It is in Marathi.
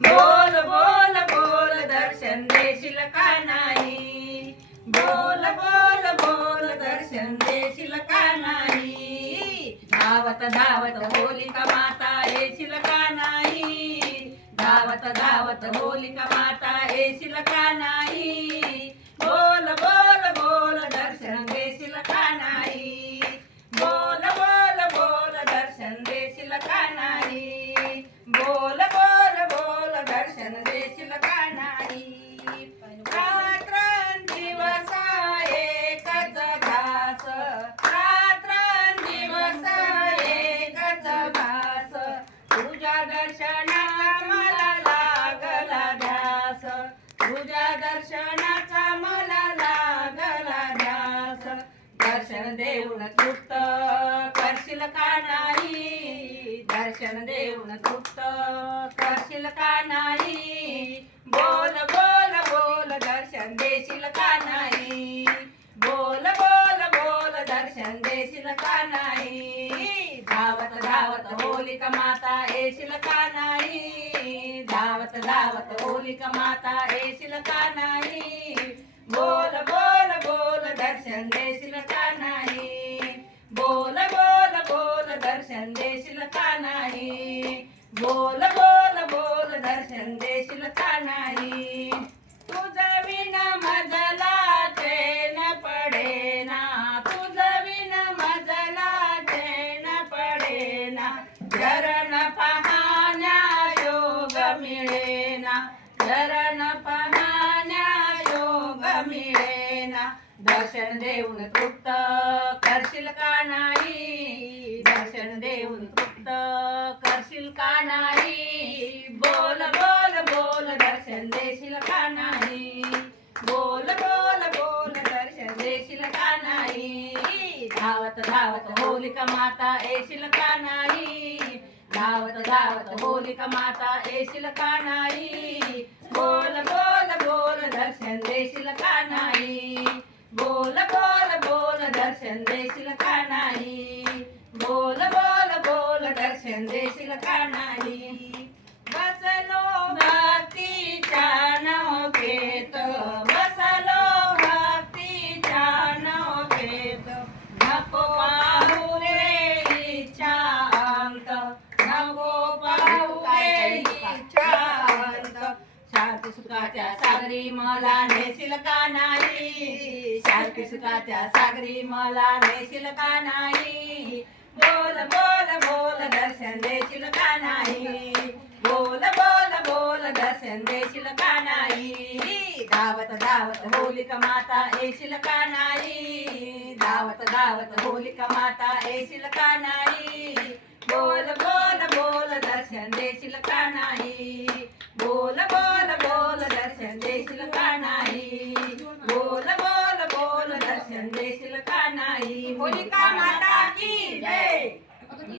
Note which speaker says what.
Speaker 1: बोल बोल बोल दर्शन देशील का नाही बोल बोल बोल दर्शन देशील का नाही धावत धावत होलिका माता येशील का नाही धावत धावत होलिका माता येशील का नाही देऊन तृप्त करशील का नाही? दर्शन देऊन तृप्त करशील का नाही? बोल बोल बोल दर्शन देशील का नाही? बोल बोल बोल दर्शन देशील का नाही? धावत धावत होलिका माता येशील का नाही? धावत धावत होलिका माता येशील का नाही? बोल बोल बोल देशील नाही? तुझा विना मजला चैन पडेना. तुझा विना मजला चैन पडेना. धरण पाहण्या योग मिळेना. धरण पाहण्या योग मिळेना. दर्शन देऊन तृप्त करशील का नाही? दर्शन देऊन तृप्त करशील का नाही? बोल बोल दर्शन देशील का नाही बोल बोल बोल दर्शन देशील का नाही धावत होलिका माता येशील का नाही. धावत धावत होलिका माता येशील का नाही. बोल बोल बोल दर्शन देशील का नाही. बोल बोल बोल दर्शन देशील का सागरी मला नेशील का नाही शांती सुखाच्या सागरी मला नेशील का नाही बोल बोल बोल दर्शन देशील का नाही बोल बोल बोल दर्शन देशील का नाही धावत धावत होलिका माता येशील का नाही धावत धावत होलिका माता येशील का नाही बोल बोल बोल दर्शन देशील का नाही बोल बोल बोल చిలక